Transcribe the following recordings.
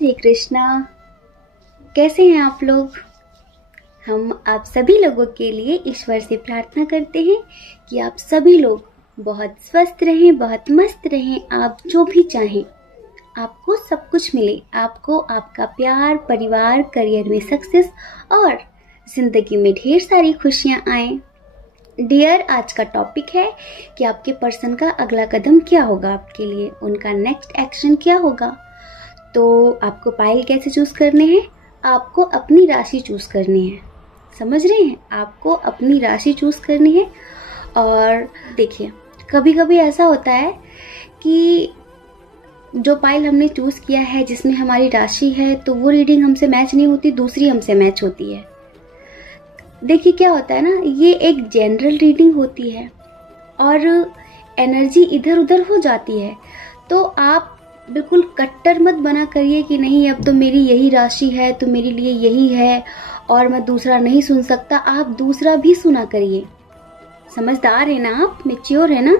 श्री कृष्णा। कैसे हैं आप लोग? हम आप सभी लोगों के लिए ईश्वर से प्रार्थना करते हैं कि आप सभी लोग बहुत स्वस्थ रहें, बहुत मस्त रहें। आप जो भी चाहें आपको सब कुछ मिले, आपको आपका प्यार, परिवार, करियर में सक्सेस और जिंदगी में ढेर सारी खुशियां आए। डियर, आज का टॉपिक है कि आपके पर्सन का अगला कदम क्या होगा, आपके लिए उनका नेक्स्ट एक्शन क्या होगा। तो आपको पाइल कैसे चूज करने हैं? आपको अपनी राशि चूज करनी है। समझ रहे हैं? आपको अपनी राशि चूज करनी है। और देखिए, कभी कभी ऐसा होता है कि जो पाइल हमने चूज किया है, जिसमें हमारी राशि है, तो वो रीडिंग हमसे मैच नहीं होती, दूसरी हमसे मैच होती है। देखिए क्या होता है ना, ये एक जनरल रीडिंग होती है और एनर्जी इधर उधर हो जाती है। तो आप बिल्कुल कट्टर मत बना करिए कि नहीं अब तो मेरी यही राशि है तो मेरे लिए यही है और मैं दूसरा नहीं सुन सकता। आप दूसरा भी सुना करिए। समझदार है ना आप, मैच्योर है ना,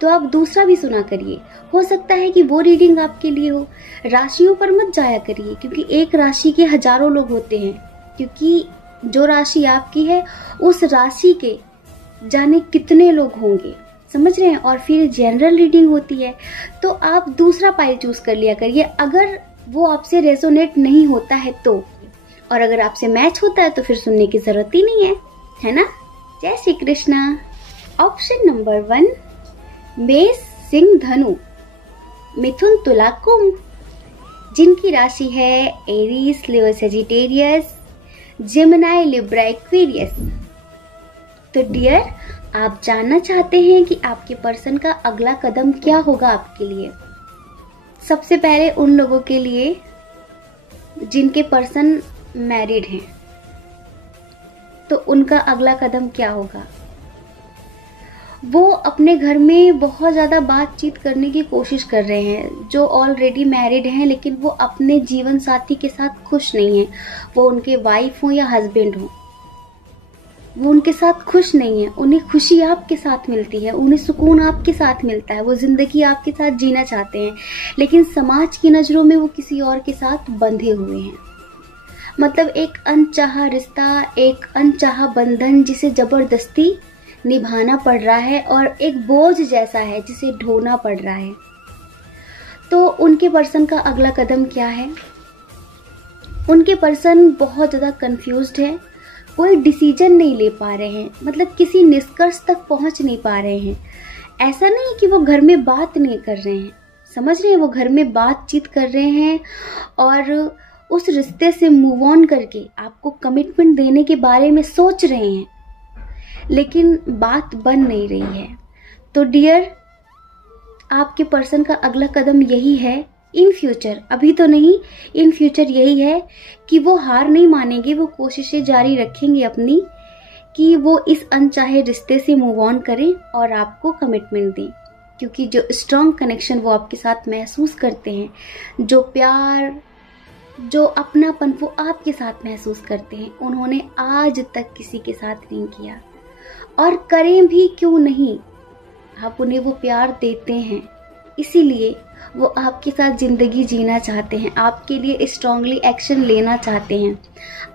तो आप दूसरा भी सुना करिए। हो सकता है कि वो रीडिंग आपके लिए हो। राशियों पर मत जाया करिए, क्योंकि एक राशि के हजारों लोग होते हैं। क्योंकि जो राशि आपकी है, उस राशि के जाने कितने लोग होंगे। समझ रहे हैं? और फिर जनरल रीडिंग होती है, तो आप दूसरा पाइल चूज कर लिया करिए अगर वो आपसे रेजोनेट नहीं होता है तो। और अगर आपसे मैच होता है तो फिर सुनने की जरूरत ही नहीं है ना? जय श्री कृष्णा। ऑप्शन नंबर 1, मेष, सिंह, धनु, मिथुन, तुला, कुंभ। जिनकी राशि है एरीज, लियो, सेजिटेरियस, जेमिनी, लिब्रा, एक्वेरियस। तो डियर, आप जानना चाहते हैं कि आपके पर्सन का अगला कदम क्या होगा आपके लिए। सबसे पहले उन लोगों के लिए जिनके पर्सन मैरिड हैं, तो उनका अगला कदम क्या होगा। वो अपने घर में बहुत ज्यादा बातचीत करने की कोशिश कर रहे हैं। जो ऑलरेडी मैरिड हैं लेकिन वो अपने जीवन साथी के साथ खुश नहीं है, वो उनके वाइफ हो या हस्बैंड हो, वो उनके साथ खुश नहीं है। उन्हें खुशी आपके साथ मिलती है, उन्हें सुकून आपके साथ मिलता है, वो जिंदगी आपके साथ जीना चाहते हैं, लेकिन समाज की नजरों में वो किसी और के साथ बंधे हुए हैं। मतलब एक अनचाहा रिश्ता, एक अनचाहा बंधन जिसे जबरदस्ती निभाना पड़ रहा है और एक बोझ जैसा है जिसे ढोना पड़ रहा है। तो उनके पर्सन का अगला कदम क्या है? उनके पर्सन बहुत ज्यादा कंफ्यूज्ड है, कोई डिसीजन नहीं ले पा रहे हैं, मतलब किसी निष्कर्ष तक पहुंच नहीं पा रहे हैं। ऐसा नहीं कि वो घर में बात नहीं कर रहे हैं, समझ रहे हैं, वो घर में बातचीत कर रहे हैं और उस रिश्ते से मूव ऑन करके आपको कमिटमेंट देने के बारे में सोच रहे हैं, लेकिन बात बन नहीं रही है। तो डियर, आपके पर्सन का अगला कदम यही है इन फ्यूचर, अभी तो नहीं, इन फ्यूचर यही है कि वो हार नहीं मानेंगे, वो कोशिशें जारी रखेंगे अपनी कि वो इस अनचाहे रिश्ते से मूव ऑन करें और आपको कमिटमेंट दें। क्योंकि जो स्ट्रॉन्ग कनेक्शन वो आपके साथ महसूस करते हैं, जो प्यार, जो अपनापन वो आपके साथ महसूस करते हैं, उन्होंने आज तक किसी के साथ नहीं किया और करें भी क्यों नहीं। आप उन्हें वो प्यार देते हैं, इसीलिए वो आपके साथ जिंदगी जीना चाहते हैं, आपके लिए स्ट्रांगली एक्शन लेना चाहते हैं।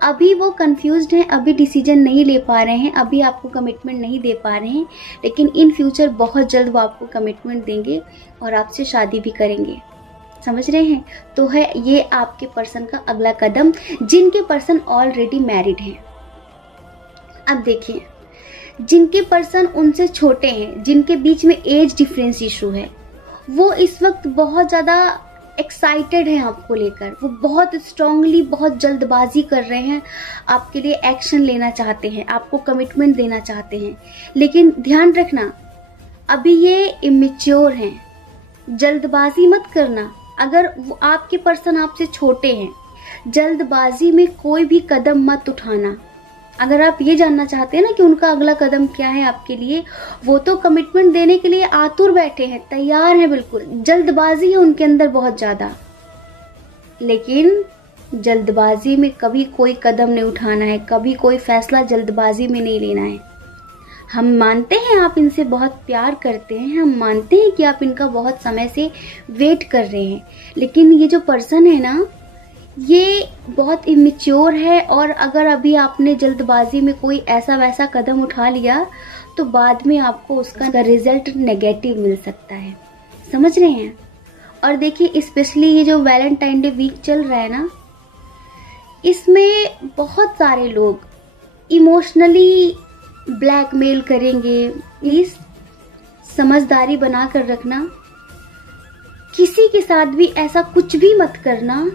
अभी वो कंफ्यूज्ड हैं, अभी डिसीजन नहीं ले पा रहे हैं, अभी आपको कमिटमेंट नहीं दे पा रहे हैं, लेकिन इन फ्यूचर बहुत जल्द वो आपको कमिटमेंट देंगे और आपसे शादी भी करेंगे। समझ रहे हैं? तो है ये आपके पर्सन का अगला कदम, जिनके पर्सन ऑलरेडी मैरिड हैं। अब देखिए, जिनके पर्सन उनसे छोटे हैं, जिनके बीच में एज डिफरेंस इशू है, वो इस वक्त बहुत ज्यादा एक्साइटेड हैं आपको लेकर। वो बहुत स्ट्रांगली, बहुत जल्दबाजी कर रहे हैं, आपके लिए एक्शन लेना चाहते हैं, आपको कमिटमेंट देना चाहते हैं। लेकिन ध्यान रखना, अभी ये इमेच्योर हैं, जल्दबाजी मत करना। अगर वो आपके पर्सन आपसे छोटे हैं, जल्दबाजी में कोई भी कदम मत उठाना। अगर आप ये जानना चाहते हैं ना कि उनका अगला कदम क्या है आपके लिए, वो तो कमिटमेंट देने के लिए आतुर बैठे हैं, तैयार हैं बिल्कुल। जल्दबाजी है उनके अंदर बहुत ज्यादा, लेकिन जल्दबाजी में कभी कोई कदम नहीं उठाना है, कभी कोई फैसला जल्दबाजी में नहीं लेना है। हम मानते हैं आप इनसे बहुत प्यार करते हैं, हम मानते हैं कि आप इनका बहुत समय से वेट कर रहे हैं, लेकिन ये जो पर्सन है ना, ये बहुत इमेच्योर है, और अगर अभी आपने जल्दबाजी में कोई ऐसा वैसा कदम उठा लिया तो बाद में आपको उसका रिजल्ट नेगेटिव मिल सकता है। समझ रहे हैं? और देखिए, स्पेशली ये जो वैलेंटाइन डे वीक चल रहा है ना, इसमें बहुत सारे लोग इमोशनली ब्लैकमेल करेंगे। प्लीज समझदारी बनाकर रखना, किसी के साथ भी ऐसा कुछ भी मत करना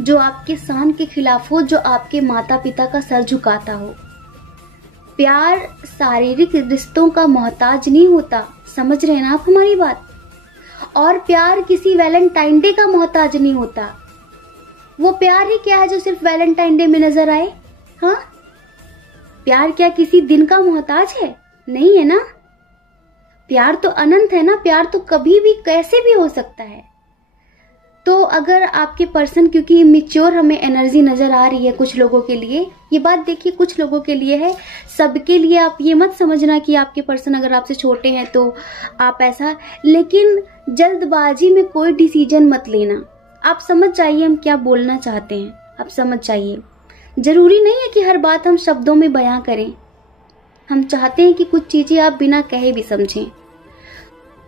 जो आपके शान के खिलाफ हो, जो आपके माता पिता का सर झुकाता हो। प्यार शारीरिक रिश्तों का मोहताज नहीं होता, समझ रहे हैं ना आप हमारी बात? और प्यार किसी वैलेंटाइन डे का मोहताज नहीं होता। वो प्यार ही क्या है जो सिर्फ वैलेंटाइन डे में नजर आए? हाँ, प्यार क्या किसी दिन का मोहताज है? नहीं है ना। प्यार तो अनंत है ना, प्यार तो कभी भी कैसे भी हो सकता है। तो अगर आपके पर्सन, क्योंकि इमेच्योर हमें एनर्जी नजर आ रही है कुछ लोगों के लिए, ये बात देखिए कुछ लोगों के लिए है, सबके लिए आप ये मत समझना कि आपके पर्सन अगर आपसे छोटे हैं तो आप ऐसा, लेकिन जल्दबाजी में कोई डिसीजन मत लेना। आप समझ जाइए हम क्या बोलना चाहते हैं, आप समझ जाइए। जरूरी नहीं है कि हर बात हम शब्दों में बयां करें, हम चाहते हैं कि कुछ चीजें आप बिना कहे भी समझें।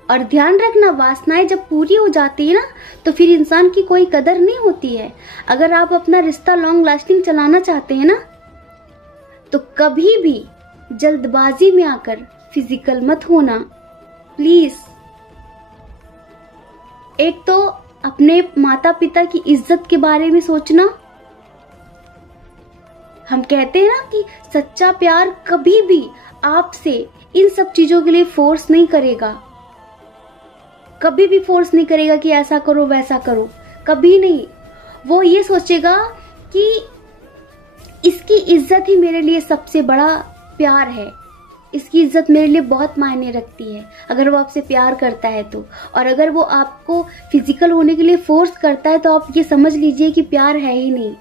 और ध्यान रखना, वासनाएं जब पूरी हो जाती है ना तो फिर इंसान की कोई कदर नहीं होती है। अगर आप अपना रिश्ता लॉन्ग लास्टिंग चलाना चाहते हैं ना तो कभी भी जल्दबाजी में आकर फिजिकल मत होना प्लीज। एक तो अपने माता पिता की इज्जत के बारे में सोचना। हम कहते हैं ना कि सच्चा प्यार कभी भी आपसे इन सब चीजों के लिए फोर्स नहीं करेगा, कभी भी फोर्स नहीं करेगा कि ऐसा करो वैसा करो, कभी नहीं। वो ये सोचेगा कि इसकी इज्जत ही मेरे लिए सबसे बड़ा प्यार है, इसकी इज्जत मेरे लिए बहुत मायने रखती है अगर वो आपसे प्यार करता है तो। और अगर वो आपको फिजिकल होने के लिए फोर्स करता है तो आप ये समझ लीजिए कि प्यार है ही नहीं।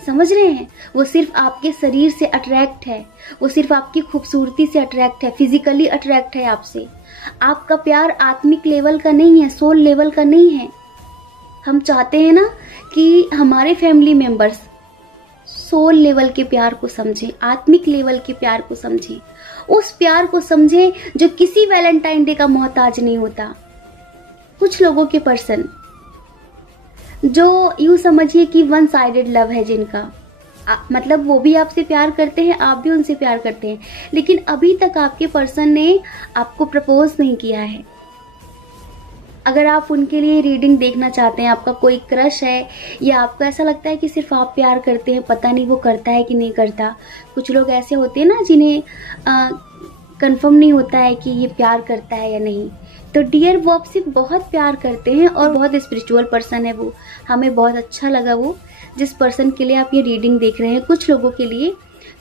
समझ रहे हैं? वो सिर्फ आपके शरीर से अट्रैक्ट है, वो सिर्फ आपकी खूबसूरती से अट्रैक्ट है, फिजिकली अट्रैक्ट है आपसे। आपका प्यार आत्मिक लेवल का नहीं है, सोल लेवल का नहीं है। हम चाहते हैं ना कि हमारे फैमिली मेंबर्स सोल लेवल के प्यार को समझें, आत्मिक लेवल के प्यार को समझें, उस प्यार को समझें जो किसी वैलेंटाइन डे का मोहताज नहीं होता। कुछ लोगों के पर्सन जो यूं समझिए कि वन साइडेड लव है जिनका, मतलब वो भी आपसे प्यार करते हैं, आप भी उनसे प्यार करते हैं, लेकिन अभी तक आपके पर्सन ने आपको प्रपोज नहीं किया है। अगर आप उनके लिए रीडिंग देखना चाहते हैं, आपका कोई क्रश है या आपको ऐसा लगता है कि सिर्फ आप प्यार करते हैं, पता नहीं वो करता है कि नहीं करता। कुछ लोग ऐसे होते हैं ना जिन्हें कंफर्म नहीं होता है कि ये प्यार करता है या नहीं। तो डियर, वो आपसे बहुत प्यार करते हैं और बहुत स्पिरिचुअल पर्सन है वो। हमें बहुत अच्छा लगा वो जिस पर्सन के लिए आप ये रीडिंग देख रहे हैं। कुछ लोगों के लिए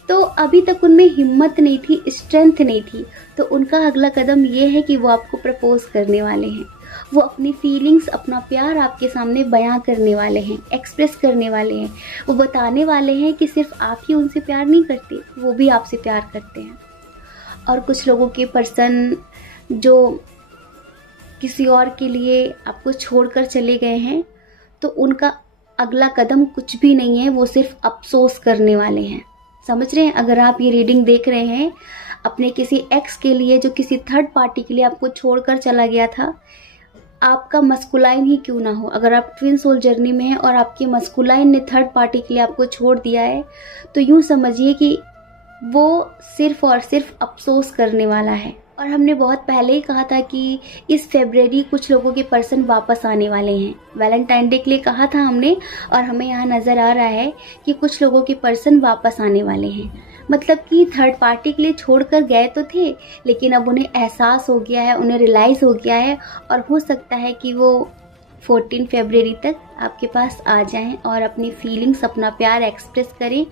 तो अभी तक उनमें हिम्मत नहीं थी, स्ट्रेंथ नहीं थी, तो उनका अगला कदम ये है कि वो आपको प्रपोज करने वाले हैं। वो अपनी फीलिंग्स, अपना प्यार आपके सामने बयां करने वाले हैं, एक्सप्रेस करने वाले हैं। वो बताने वाले हैं कि सिर्फ आप ही उनसे प्यार नहीं करते, वो भी आपसे प्यार करते हैं। और कुछ लोगों के पर्सन जो किसी और के लिए आपको छोड़कर चले गए हैं, तो उनका अगला कदम कुछ भी नहीं है, वो सिर्फ अफसोस करने वाले हैं। समझ रहे हैं? अगर आप ये रीडिंग देख रहे हैं अपने किसी एक्स के लिए जो किसी थर्ड पार्टी के लिए आपको छोड़कर चला गया था, आपका मस्कुलाइन ही क्यों ना हो, अगर आप ट्विन सोल जर्नी में हैं और आपके मस्कुलाइन ने थर्ड पार्टी के लिए आपको छोड़ दिया है, तो यूं समझिए कि वो सिर्फ और सिर्फ अफसोस करने वाला है। और हमने बहुत पहले ही कहा था कि इस फरवरी कुछ लोगों के पर्सन वापस आने वाले हैं। वैलेंटाइन डे के लिए कहा था हमने, और हमें यहाँ नज़र आ रहा है कि कुछ लोगों के पर्सन वापस आने वाले हैं। मतलब कि थर्ड पार्टी के लिए छोड़कर गए तो थे, लेकिन अब उन्हें एहसास हो गया है, उन्हें रियलाइज़ हो गया है, और हो सकता है कि वो 14 फरवरी तक आपके पास आ जाएं और अपनी फीलिंग्स, अपना प्यार एक्सप्रेस करें,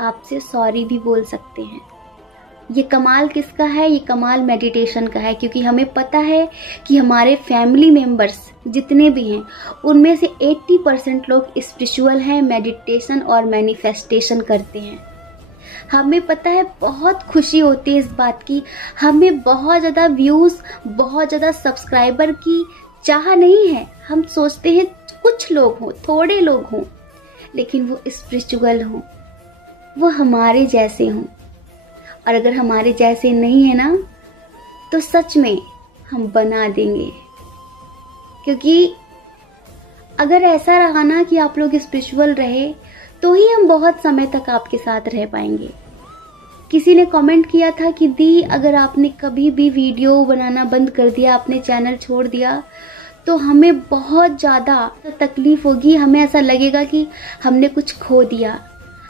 आपसे सॉरी भी बोल सकते हैं। ये कमाल किसका है? ये कमाल मेडिटेशन का है, क्योंकि हमें पता है कि हमारे फैमिली मेंबर्स जितने भी हैं उनमें से 80% लोग स्पिरिचुअल हैं, मेडिटेशन और मैनिफेस्टेशन करते हैं। हमें पता है, बहुत खुशी होती है इस बात की। हमें बहुत ज़्यादा व्यूज़, बहुत ज़्यादा सब्सक्राइबर की चाह नहीं है। हम सोचते हैं कुछ लोग हों, थोड़े लोग हों, लेकिन वो स्पिरिचुअल हों, वो हमारे जैसे हों। और अगर हमारे जैसे नहीं है ना, तो सच में हम बना देंगे। क्योंकि अगर ऐसा रहा ना कि आप लोग स्पिरिचुअल रहे, तो ही हम बहुत समय तक आपके साथ रह पाएंगे। किसी ने कमेंट किया था कि दी, अगर आपने कभी भी वीडियो बनाना बंद कर दिया, आपने चैनल छोड़ दिया, तो हमें बहुत ज़्यादा तकलीफ होगी, हमें ऐसा लगेगा कि हमने कुछ खो दिया।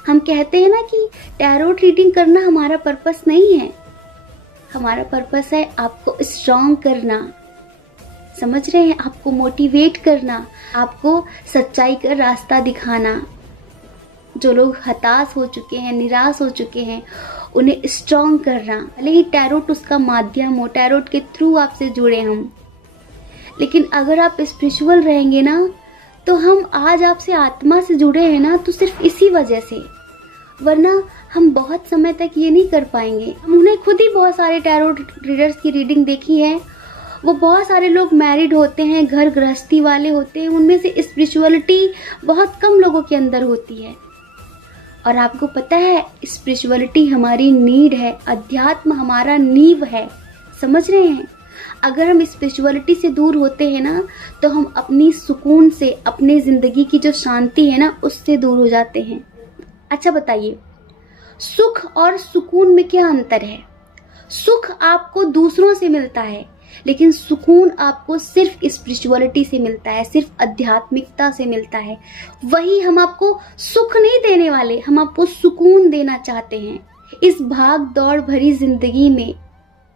हम कहते हैं ना कि टैरोट रीडिंग करना हमारा पर्पस नहीं है। हमारा पर्पस है आपको स्ट्रॉन्ग करना, समझ रहे हैं, आपको मोटिवेट करना, आपको सच्चाई का रास्ता दिखाना। जो लोग हताश हो चुके हैं, निराश हो चुके हैं, उन्हें स्ट्रॉन्ग करना। भले ही टैरोट उसका माध्यम हो, टैरोट के थ्रू आपसे जुड़े हम, लेकिन अगर आप स्पिरिचुअल रहेंगे ना, तो हम आज आपसे आत्मा से जुड़े हैं ना, तो सिर्फ इसी वजह से, वरना हम बहुत समय तक ये नहीं कर पाएंगे। हमने खुद ही बहुत सारे टैरोट रीडर्स की रीडिंग देखी है। वो बहुत सारे लोग मैरिड होते हैं, घर गृहस्थी वाले होते हैं, उनमें से स्पिरिचुअलिटी बहुत कम लोगों के अंदर होती है। और आपको पता है, स्पिरिचुअलिटी हमारी नीड है, अध्यात्म हमारा नींव है, समझ रहे हैं। अगर हम स्पिरिचुअलिटी से दूर होते हैं ना, तो हम अपनी सुकून से, अपने जिंदगी की जो शांति है ना, उससे दूर हो जाते हैं। अच्छा बताइए, सुख और सुकून में क्या अंतर है? सुख आपको दूसरों से मिलता है, लेकिन सुकून आपको सिर्फ स्पिरिचुअलिटी से मिलता है, सिर्फ आध्यात्मिकता से मिलता है। वही हम आपको सुख नहीं देने वाले, हम आपको सुकून देना चाहते हैं। इस भाग दौड़ भरी जिंदगी में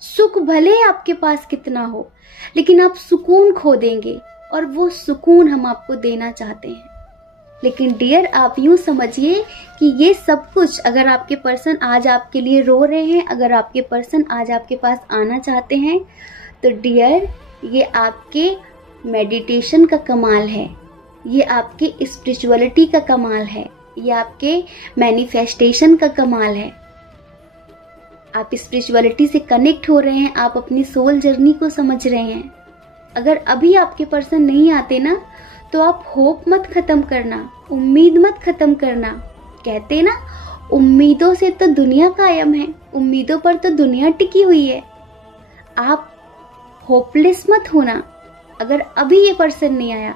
सुख भले आपके पास कितना हो, लेकिन आप सुकून खो देंगे, और वो सुकून हम आपको देना चाहते हैं। लेकिन डियर, आप यूं समझिए कि ये सब कुछ, अगर आपके पर्सन आज आपके लिए रो रहे हैं, अगर आपके पर्सन आज आपके पास आना चाहते हैं, तो डियर, ये आपके मेडिटेशन का कमाल है, ये आपके स्पिरिचुअलिटी का कमाल है, ये आपके मैनिफेस्टेशन का कमाल है। आप स्पिरिचुअलिटी से कनेक्ट हो रहे हैं, आप अपनी सोल जर्नी को समझ रहे हैं। अगर अभी आपके पर्सन नहीं आते ना, तो आप होप मत खत्म करना, उम्मीद मत खत्म करना। कहते ना, उम्मीदों से तो दुनिया कायम है, उम्मीदों पर तो दुनिया टिकी हुई है। आप होपलेस मत होना। अगर अभी ये पर्सन नहीं आया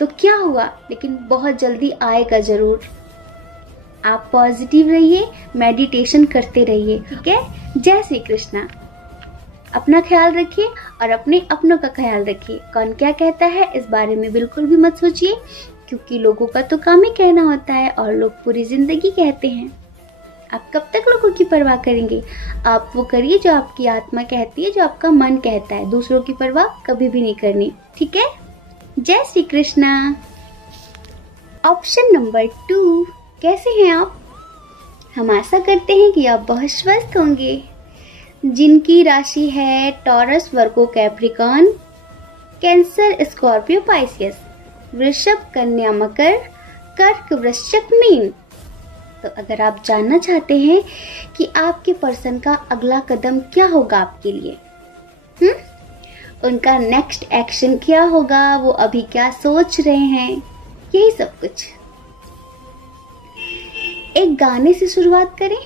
तो क्या हुआ, लेकिन बहुत जल्दी आएगा जरूर। आप पॉजिटिव रहिए, मेडिटेशन करते रहिए, ठीक है। जय श्री कृष्णा। अपना ख्याल रखिए और अपने अपनों का ख्याल रखिए। कौन क्या कहता है इस बारे में बिल्कुल भी मत सोचिए, क्योंकि लोगों का तो काम ही कहना होता है और लोग पूरी जिंदगी कहते हैं। आप कब तक लोगों की परवाह करेंगे? आप वो करिए जो आपकी आत्मा कहती है, जो आपका मन कहता है। दूसरों की परवाह कभी भी नहीं करनी, ठीक है। जय श्री कृष्णा। ऑप्शन नंबर 2, कैसे हैं आप? हम आशा करते हैं कि आप बहुत स्वस्थ होंगे। जिनकी राशि है टॉरस, वर्गो, कैप्रिकॉर्न, कैंसर, स्कॉर्पियो, पाइसियस, वृषभ, कन्या, मकर, कर्क, वृश्चिक, मीन। तो अगर आप जानना चाहते हैं कि आपके पर्सन का अगला कदम क्या होगा आपके लिए, उनका नेक्स्ट एक्शन क्या होगा, वो अभी क्या सोच रहे हैं, यही सब कुछ, एक गाने से शुरुआत करें,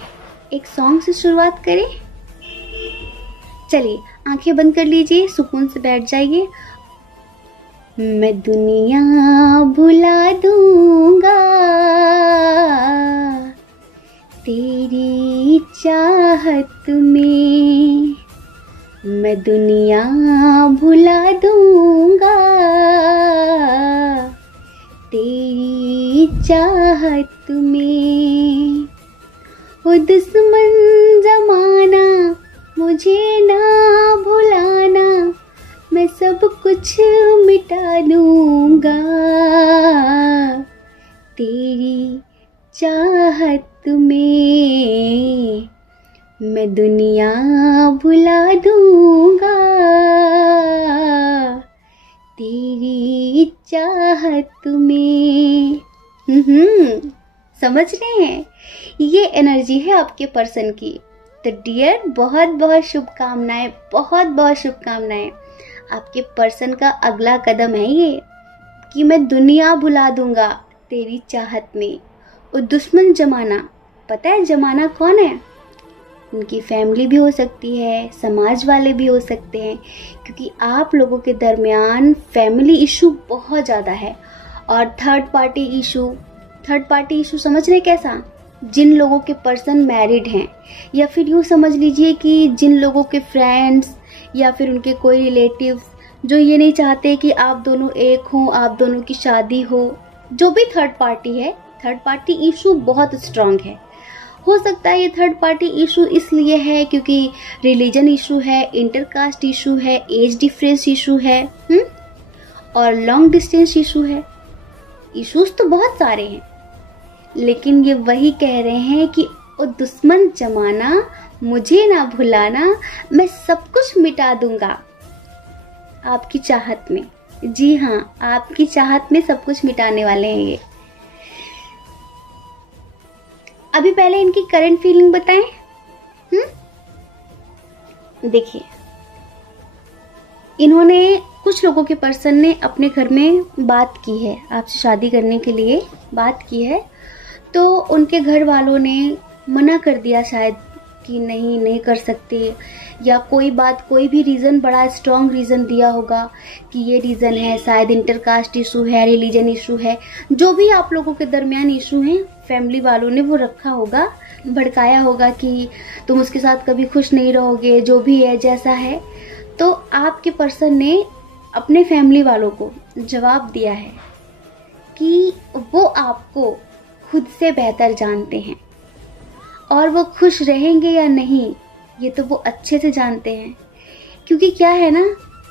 एक सॉन्ग से शुरुआत करें। चलिए, आंखें बंद कर लीजिए, सुकून से बैठ जाइए। मैं दुनिया भुला दूंगा तेरी चाहत में, मैं दुनिया भुला दूंगा तेरी चाहत में। ओ दुश्मन जमाना मुझे ना भुलाना, मैं सब कुछ मिटा दूंगा तेरी चाहत में, मैं दुनिया भुला दूंगा तेरी चाहत में। समझ रहे हैं, ये एनर्जी है आपके पर्सन की। तो डियर, बहुत बहुत शुभकामनाएं, बहुत बहुत शुभकामनाएं। आपके पर्सन का अगला कदम है ये कि मैं दुनिया भुला दूंगा तेरी चाहत में। और दुश्मन जमाना, पता है जमाना कौन है? उनकी फैमिली भी हो सकती है, समाज वाले भी हो सकते हैं, क्योंकि आप लोगों के दरमियान फैमिली इशू बहुत ज़्यादा है। और थर्ड पार्टी इशू समझ रहे कैसा? जिन लोगों के पर्सन मैरिड हैं, या फिर यूँ समझ लीजिए कि जिन लोगों के फ्रेंड्स या फिर उनके कोई रिलेटिव्स जो ये नहीं चाहते कि आप दोनों एक हों, आप दोनों की शादी हो, जो भी थर्ड पार्टी है, थर्ड पार्टी इशू बहुत स्ट्रांग है। हो सकता है ये थर्ड पार्टी इशू इसलिए है क्योंकि रिलीजन इशू है, इंटरकास्ट इशू है, एज डिफरेंस इशू है, और लॉन्ग डिस्टेंस इशू है। इश्यूज तो बहुत सारे हैं, लेकिन ये वही कह रहे हैं कि ओ दुश्मन जमाना, मुझे ना भुलाना, मैं सब कुछ मिटा दूंगा आपकी चाहत में। जी हाँ, आपकी चाहत में सब कुछ मिटाने वाले हैं ये। अभी पहले इनकी करंट फीलिंग बताएं। देखिए, इन्होंने कुछ लोगों के पर्सन ने अपने घर में बात की है, आपसे शादी करने के लिए बात की है, तो उनके घर वालों ने मना कर दिया शायद कि नहीं कर सकते, या कोई भी रीज़न, बड़ा स्ट्रॉन्ग रीज़न दिया होगा कि ये रीज़न है, शायद इंटरकास्ट इशू है, रिलीजन इशू है, जो भी आप लोगों के दरमियान इशू हैं, फैमिली वालों ने वो रखा होगा, भड़काया होगा कि तुम उसके साथ कभी खुश नहीं रहोगे, जो भी है जैसा है। तो आपके पर्सन ने अपने फैमिली वालों को जवाब दिया है कि वो आपको खुद से बेहतर जानते हैं, और वो खुश रहेंगे या नहीं ये तो वो अच्छे से जानते हैं। क्योंकि क्या है ना,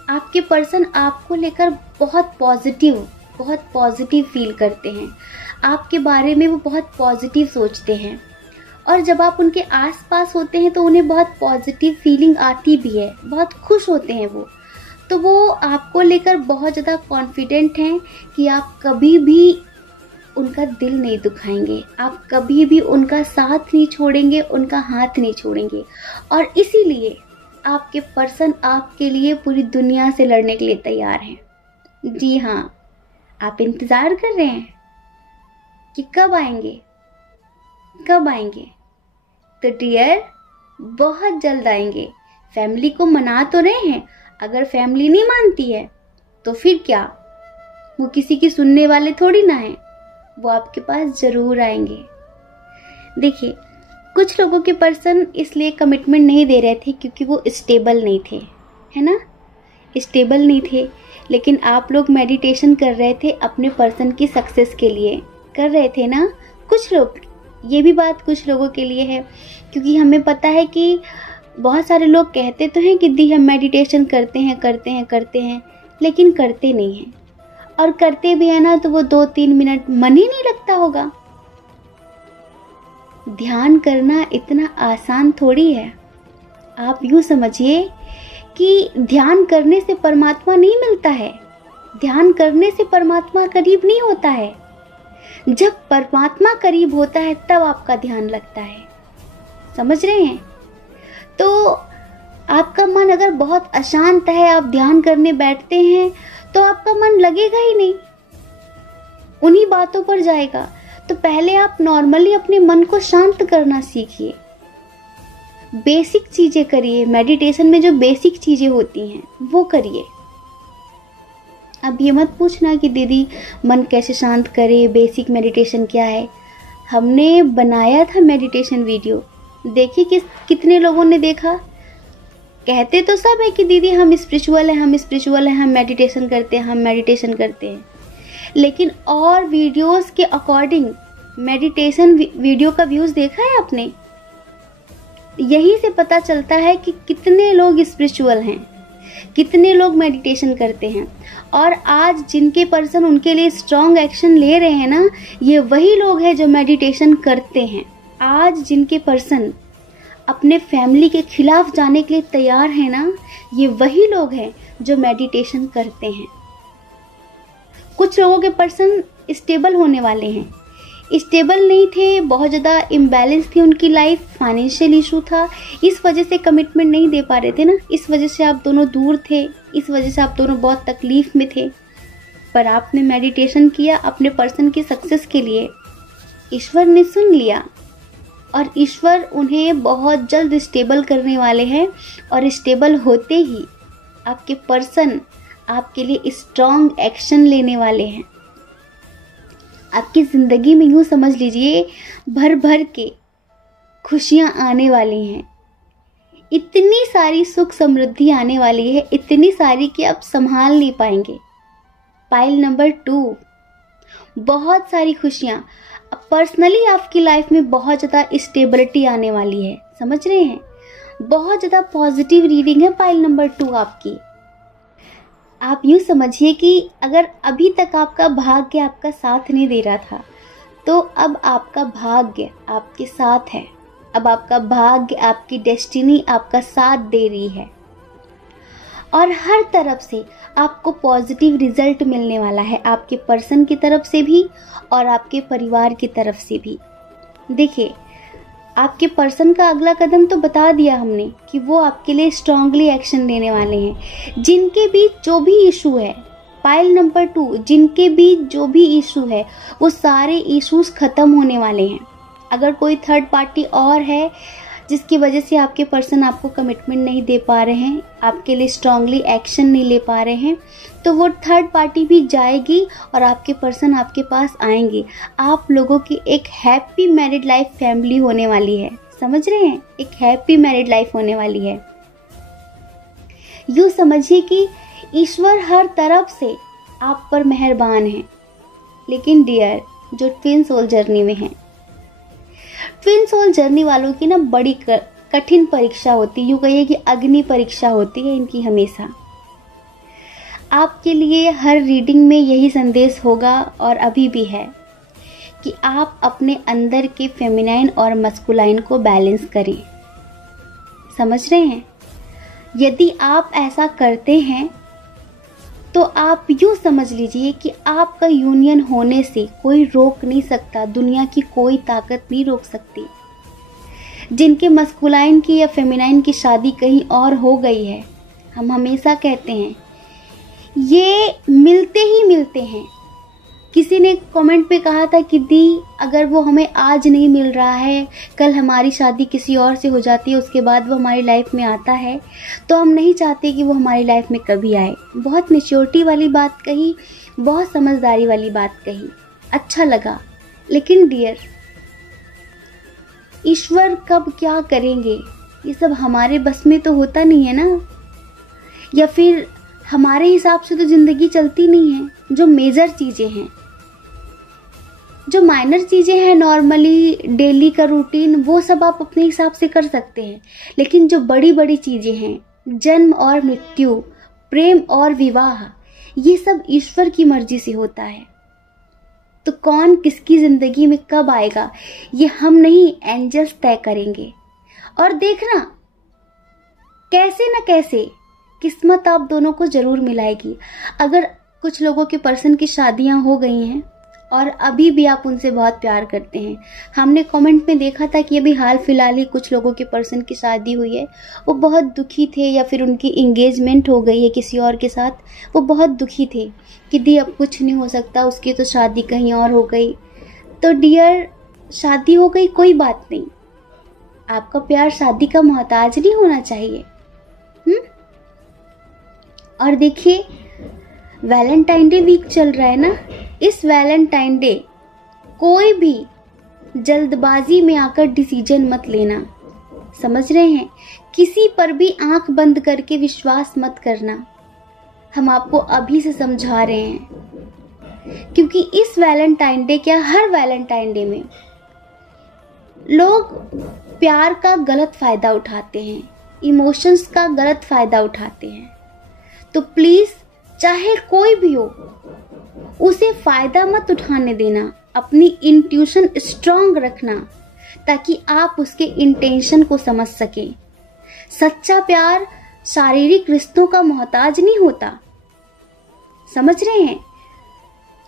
आपके पर्सन आपको लेकर बहुत पॉजिटिव फील करते हैं, आपके बारे में वो बहुत पॉजिटिव सोचते हैं, और जब आप उनके आसपास होते हैं तो उन्हें बहुत पॉजिटिव फीलिंग आती भी है, बहुत खुश होते हैं वो। तो वो आपको लेकर बहुत ज़्यादा कॉन्फिडेंट हैं कि आप कभी भी उनका दिल नहीं दुखाएंगे, आप कभी भी उनका साथ नहीं छोड़ेंगे, उनका हाथ नहीं छोड़ेंगे। और इसीलिए आपके पर्सन आपके लिए पूरी दुनिया से लड़ने के लिए तैयार हैं। जी हाँ, आप इंतज़ार कर रहे हैं कि कब आएंगे। तो डियर, बहुत जल्द आएंगे। फैमिली को मना तो रहे हैं, अगर फैमिली नहीं मानती है तो फिर क्या, वो किसी की सुनने वाले थोड़ी ना है, वो आपके पास जरूर आएंगे। देखिए, कुछ लोगों के पर्सन इसलिए कमिटमेंट नहीं दे रहे थे क्योंकि वो स्टेबल नहीं थे, है ना, स्टेबल नहीं थे। लेकिन आप लोग मेडिटेशन कर रहे थे अपने पर्सन की सक्सेस के लिए, कर रहे थे ना। कुछ लोग, ये भी बात कुछ लोगों के लिए है, क्योंकि हमें पता है कि बहुत सारे लोग कहते तो हैं कि दी हम मेडिटेशन करते हैं, लेकिन करते नहीं हैं, और करते भी है ना तो वो 2-3 मिनट मन ही नहीं लगता होगा। ध्यान करना इतना आसान थोड़ी है। आप यूं समझिए कि ध्यान करने से परमात्मा नहीं मिलता है, ध्यान करने से परमात्मा करीब नहीं होता है। जब परमात्मा करीब होता है तब आपका ध्यान लगता है, समझ रहे हैं। तो आपका मन अगर बहुत अशांत है, आप ध्यान करने बैठते हैं तो आपका मन लगेगा ही नहीं, उन्हीं बातों पर जाएगा। तो पहले आप नॉर्मली अपने मन को शांत करना सीखिए, बेसिक चीजें करिए। मेडिटेशन में जो बेसिक चीजें होती हैं वो करिए। अब ये मत पूछना कि दीदी मन कैसे शांत करे, बेसिक मेडिटेशन क्या है। हमने बनाया था मेडिटेशन वीडियो, देखिए कितने लोगों ने देखा। कहते तो सब है कि दीदी हम स्पिरिचुअल हैं, हम मेडिटेशन करते हैं, लेकिन और वीडियोस के अकॉर्डिंग मेडिटेशन वीडियो का व्यूज देखा है आपने? यही से पता चलता है कि कितने लोग स्पिरिचुअल हैं, कितने लोग मेडिटेशन करते हैं। और आज जिनके पर्सन उनके लिए स्ट्रॉन्ग एक्शन ले रहे हैं ना, ये वही लोग हैं जो मेडिटेशन करते हैं। आज जिनके पर्सन अपने फैमिली के खिलाफ जाने के लिए तैयार है ना, ये वही लोग हैं जो मेडिटेशन करते हैं। कुछ लोगों के पर्सन स्टेबल होने वाले हैं, स्टेबल नहीं थे, बहुत ज़्यादा इम्बैलेंस थी उनकी लाइफ, फाइनेंशियल इशू था, इस वजह से कमिटमेंट नहीं दे पा रहे थे ना, इस वजह से आप दोनों दूर थे, इस वजह से आप दोनों बहुत तकलीफ में थे। पर आपने मेडिटेशन किया अपने पर्सन की सक्सेस के लिए, ईश्वर ने सुन लिया और ईश्वर उन्हें बहुत जल्द स्टेबल करने वाले हैं। और स्टेबल होते ही आपके पर्सन आपके लिए स्ट्रॉन्ग एक्शन लेने वाले हैं। आपकी ज़िंदगी में यूँ समझ लीजिए भर भर के खुशियाँ आने वाली हैं। इतनी सारी सुख समृद्धि आने वाली है, इतनी सारी कि आप संभाल नहीं पाएंगे। पाइल नंबर 2, बहुत सारी खुशियाँ। पर्सनली आपकी लाइफ में बहुत ज़्यादा स्टेबिलिटी आने वाली है, समझ रहे हैं। बहुत ज़्यादा पॉजिटिव रीडिंग है पाइल नंबर 2 आपकी। आप यूँ समझिए कि अगर अभी तक आपका भाग्य आपका साथ नहीं दे रहा था, तो अब आपका भाग्य आपके साथ है। अब आपका भाग्य, आपकी डेस्टिनी आपका साथ दे रही है और हर तरफ से आपको पॉजिटिव रिजल्ट मिलने वाला है, आपके पर्सन की तरफ से भी और आपके परिवार की तरफ से भी। देखिए, आपके पर्सन का अगला कदम तो बता दिया हमने कि वो आपके लिए स्ट्रांगली एक्शन लेने वाले हैं। जिनके बीच जो भी इशू है, पाइल नंबर 2, जिनके बीच जो भी इशू है वो सारे इश्यूज खत्म होने वाले हैं। अगर कोई थर्ड पार्टी और है जिसकी वजह से आपके पर्सन आपको कमिटमेंट नहीं दे पा रहे हैं, आपके लिए स्ट्रांगली एक्शन नहीं ले पा रहे हैं, तो वो थर्ड पार्टी भी जाएगी और आपके पर्सन आपके पास आएंगे। आप लोगों की एक हैप्पी मैरिड लाइफ फैमिली होने वाली है, समझ रहे हैं। एक हैप्पी मैरिड लाइफ होने वाली है। यूँ समझिए कि ईश्वर हर तरफ से आप पर मेहरबान है। लेकिन डियर, जो ट्विन सोल जर्नी में हैं, ट्विन सोल जर्नी वालों की ना बड़ी कठिन परीक्षा होती है, यूँ कहिए कि अग्नि परीक्षा होती है इनकी हमेशा। आपके लिए हर रीडिंग में यही संदेश होगा और अभी भी है कि आप अपने अंदर के फेमिनाइन और मस्कुलाइन को बैलेंस करें, समझ रहे हैं। यदि आप ऐसा करते हैं तो आप यूँ समझ लीजिए कि आपका यूनियन होने से कोई रोक नहीं सकता, दुनिया की कोई ताकत नहीं रोक सकती। जिनके मस्कुलाइन की या फेमिनाइन की शादी कहीं और हो गई है, हम हमेशा कहते हैं ये मिलते ही मिलते हैं। किसी ने कमेंट पे कहा था कि दी, अगर वो हमें आज नहीं मिल रहा है, कल हमारी शादी किसी और से हो जाती है, उसके बाद वो हमारी लाइफ में आता है, तो हम नहीं चाहते कि वो हमारी लाइफ में कभी आए। बहुत मैच्योरिटी वाली बात कही, बहुत समझदारी वाली बात कही, अच्छा लगा। लेकिन डियर, ईश्वर कब क्या करेंगे ये सब हमारे बस में तो होता नहीं है ना, या फिर हमारे हिसाब से तो ज़िंदगी चलती नहीं है। जो मेजर चीज़ें हैं, जो माइनर चीज़ें हैं, नॉर्मली डेली का रूटीन, वो सब आप अपने हिसाब से कर सकते हैं। लेकिन जो बड़ी बड़ी चीज़ें हैं, जन्म और मृत्यु, प्रेम और विवाह, ये सब ईश्वर की मर्जी से होता है। तो कौन किसकी ज़िंदगी में कब आएगा ये हम नहीं, एंजल्स तय करेंगे। और देखना, कैसे न कैसे किस्मत आप दोनों को ज़रूर मिलाएगी। अगर कुछ लोगों के पर्सन की शादियां हो गई हैं और अभी भी आप उनसे बहुत प्यार करते हैं, हमने कमेंट में देखा था कि अभी हाल फिलहाल ही कुछ लोगों के पर्सन की शादी हुई है, वो बहुत दुखी थे, या फिर उनकी एंगेजमेंट हो गई है किसी और के साथ, वो बहुत दुखी थे कि दी अब कुछ नहीं हो सकता, उसकी तो शादी कहीं और हो गई। तो डियर, शादी हो गई कोई बात नहीं, आपका प्यार शादी का मोहताज नहीं होना चाहिए। और देखिए, वैलेंटाइन डे वीक चल रहा है ना, इस वैलेंटाइन डे कोई भी जल्दबाजी में आकर डिसीजन मत लेना, समझ रहे हैं। किसी पर भी आंख बंद करके विश्वास मत करना, हम आपको अभी से समझा रहे हैं। क्योंकि इस वैलेंटाइन डे, क्या हर वैलेंटाइन डे में लोग प्यार का गलत फ़ायदा उठाते हैं, इमोशंस का गलत फ़ायदा उठाते हैं। तो प्लीज़, चाहे कोई भी हो, उसे फ़ायदा मत उठाने देना। अपनी इंट्यूशन स्ट्रांग रखना ताकि आप उसके इंटेंशन को समझ सकें। सच्चा प्यार शारीरिक रिश्तों का मोहताज नहीं होता, समझ रहे हैं।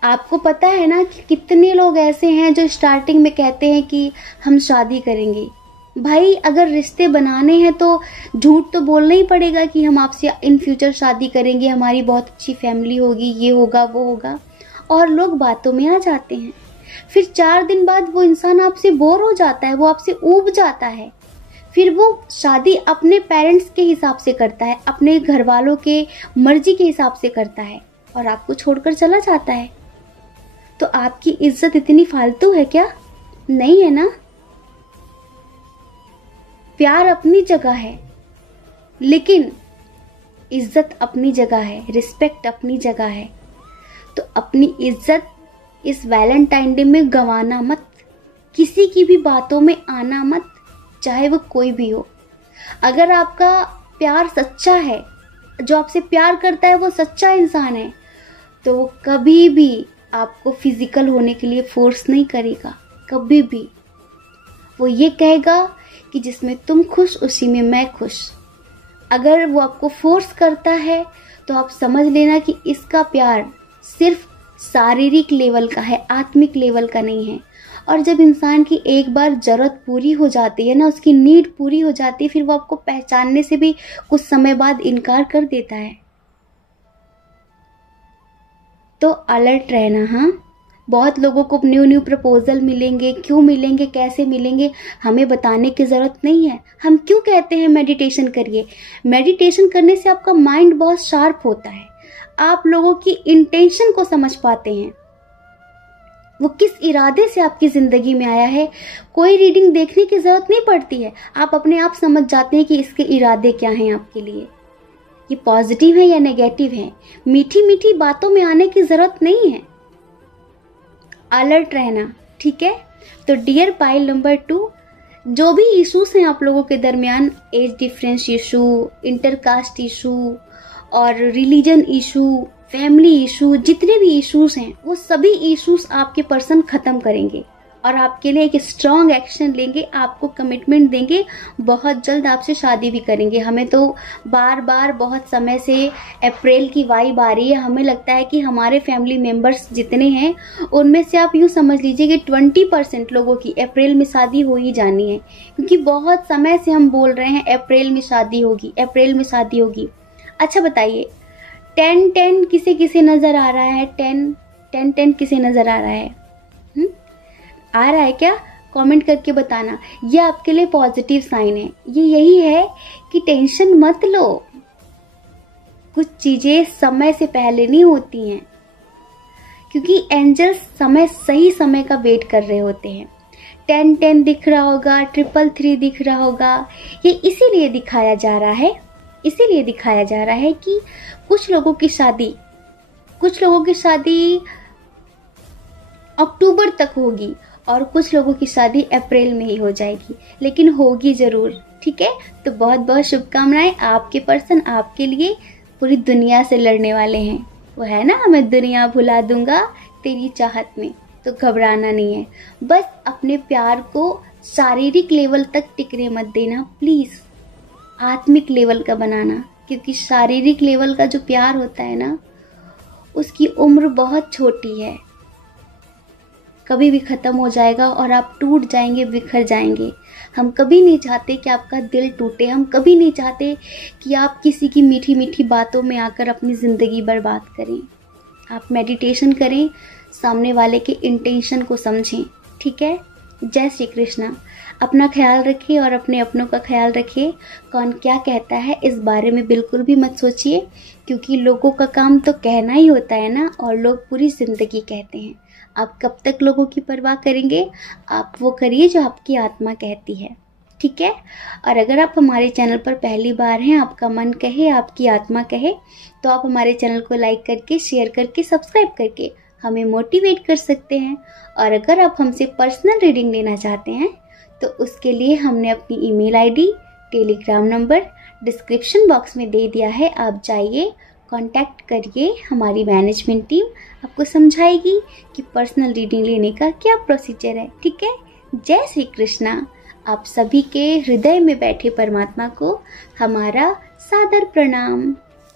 आपको पता है ना कि कितने लोग ऐसे हैं जो स्टार्टिंग में कहते हैं कि हम शादी करेंगे, भाई अगर रिश्ते बनाने हैं तो झूठ तो बोलना ही पड़ेगा कि हम आपसे इन फ्यूचर शादी करेंगे, हमारी बहुत अच्छी फैमिली होगी, ये होगा वो होगा, और लोग बातों में आ जाते हैं। फिर 4 दिन बाद वो इंसान आपसे बोर हो जाता है, वो आपसे ऊब जाता है, फिर वो शादी अपने पेरेंट्स के हिसाब से करता है, अपने घर वालों के मर्जी के हिसाब से करता है और आपको छोड़कर चला जाता है। तो आपकी इज्जत इतनी फालतू है क्या? नहीं है ना। प्यार अपनी जगह है, लेकिन इज्जत अपनी जगह है, रिस्पेक्ट अपनी जगह है। तो अपनी इज्जत इस वैलेंटाइन डे में गंवाना मत, किसी की भी बातों में आना मत, चाहे वो कोई भी हो। अगर आपका प्यार सच्चा है, जो आपसे प्यार करता है वो सच्चा इंसान है, तो वो कभी भी आपको फिजिकल होने के लिए फोर्स नहीं करेगा, कभी भी। वो ये कहेगा कि जिसमें तुम खुश उसी में मैं खुश। अगर वो आपको फोर्स करता है तो आप समझ लेना कि इसका प्यार सिर्फ शारीरिक लेवल का है, आत्मिक लेवल का नहीं है। और जब इंसान की एक बार जरूरत पूरी हो जाती है ना, उसकी नीड पूरी हो जाती है, फिर वो आपको पहचानने से भी कुछ समय बाद इनकार कर देता है। तो अलर्ट रहना। हाँ, बहुत लोगों को न्यू प्रपोजल मिलेंगे, क्यों मिलेंगे, कैसे मिलेंगे, हमें बताने की ज़रूरत नहीं है। हम क्यों कहते हैं मेडिटेशन करिए? मेडिटेशन करने से आपका माइंड बहुत शार्प होता है, आप लोगों की इंटेंशन को समझ पाते हैं, वो किस इरादे से आपकी ज़िंदगी में आया है। कोई रीडिंग देखने की ज़रूरत नहीं पड़ती है, आप अपने आप समझ जाते हैं कि इसके इरादे क्या हैं आपके लिए, ये पॉजिटिव है या नेगेटिव है। मीठी मीठी बातों में आने की ज़रूरत नहीं है, अलर्ट रहना, ठीक है। तो डियर पाइल नंबर 2, जो भी इश्यूज हैं आप लोगों के दरमियान, age difference issue, intercaste issue और रिलीजन इशू, फैमिली इशू, जितने भी इश्यूज हैं वो सभी इश्यूज आपके पर्सन खत्म करेंगे और आपके लिए एक स्ट्रॉन्ग एक्शन लेंगे, आपको कमिटमेंट देंगे, बहुत जल्द आपसे शादी भी करेंगे। हमें तो बार बार बहुत समय से अप्रैल की वाइब आ रही है, हमें लगता है कि हमारे फैमिली मेंबर्स जितने हैं उनमें से आप यूँ समझ लीजिए कि 20% लोगों की अप्रैल में शादी हो ही जानी है, क्योंकि बहुत समय से हम बोल रहे हैं अप्रैल में शादी होगी, अप्रैल में शादी होगी। अच्छा बताइए, 10-10 किसे किसे नज़र आ रहा है? 10-10 किसे नज़र आ रहा है? आ रहा है क्या? कमेंट करके बताना। ये आपके लिए पॉजिटिव साइन है, ये यही है कि टेंशन मत लो, कुछ चीज़ें समय से पहले नहीं होती हैं, क्योंकि एंजल्स सही समय का वेट कर रहे होते हैं। 10-10 दिख रहा होगा, 333 दिख रहा होगा, ये इसीलिए दिखाया जा रहा है कि कुछ लोगों की शादी अक्टूबर तक होगी और कुछ लोगों की शादी अप्रैल में ही हो जाएगी, लेकिन होगी जरूर, ठीक है। तो बहुत बहुत शुभकामनाएं, आपके पर्सन आपके लिए पूरी दुनिया से लड़ने वाले हैं। वो है ना, मैं दुनिया भुला दूंगा तेरी चाहत में, तो घबराना नहीं है। बस अपने प्यार को शारीरिक लेवल तक टिकने मत देना प्लीज, आत्मिक लेवल का बनाना, क्योंकि शारीरिक लेवल का जो प्यार होता है ना, उसकी उम्र बहुत छोटी है, कभी भी खत्म हो जाएगा और आप टूट जाएंगे, बिखर जाएंगे। हम कभी नहीं चाहते कि आपका दिल टूटे, हम कभी नहीं चाहते कि आप किसी की मीठी मीठी बातों में आकर अपनी ज़िंदगी बर्बाद करें। आप मेडिटेशन करें, सामने वाले के इंटेंशन को समझें, ठीक है। जय श्री कृष्णा। अपना ख्याल रखिए और अपने अपनों का ख्याल रखिए। कौन क्या कहता है इस बारे में बिल्कुल भी मत सोचिए, क्योंकि लोगों का काम तो कहना ही होता है ना, और लोग पूरी ज़िंदगी कहते हैं। आप कब तक लोगों की परवाह करेंगे? आप वो करिए जो आपकी आत्मा कहती है, ठीक है। और अगर आप हमारे चैनल पर पहली बार हैं, आपका मन कहे, आपकी आत्मा कहे, तो आप हमारे चैनल को लाइक करके, शेयर करके, सब्सक्राइब करके हमें मोटिवेट कर सकते हैं। और अगर आप हमसे पर्सनल रीडिंग लेना चाहते हैं तो उसके लिए हमने अपनी email ID, Telegram number description box में दे दिया है। आप जाइए, कांटेक्ट करिए, हमारी मैनेजमेंट टीम आपको समझाएगी कि पर्सनल रीडिंग लेने का क्या प्रोसीजर है, ठीक है। जय श्री कृष्णा। आप सभी के हृदय में बैठे परमात्मा को हमारा सादर प्रणाम।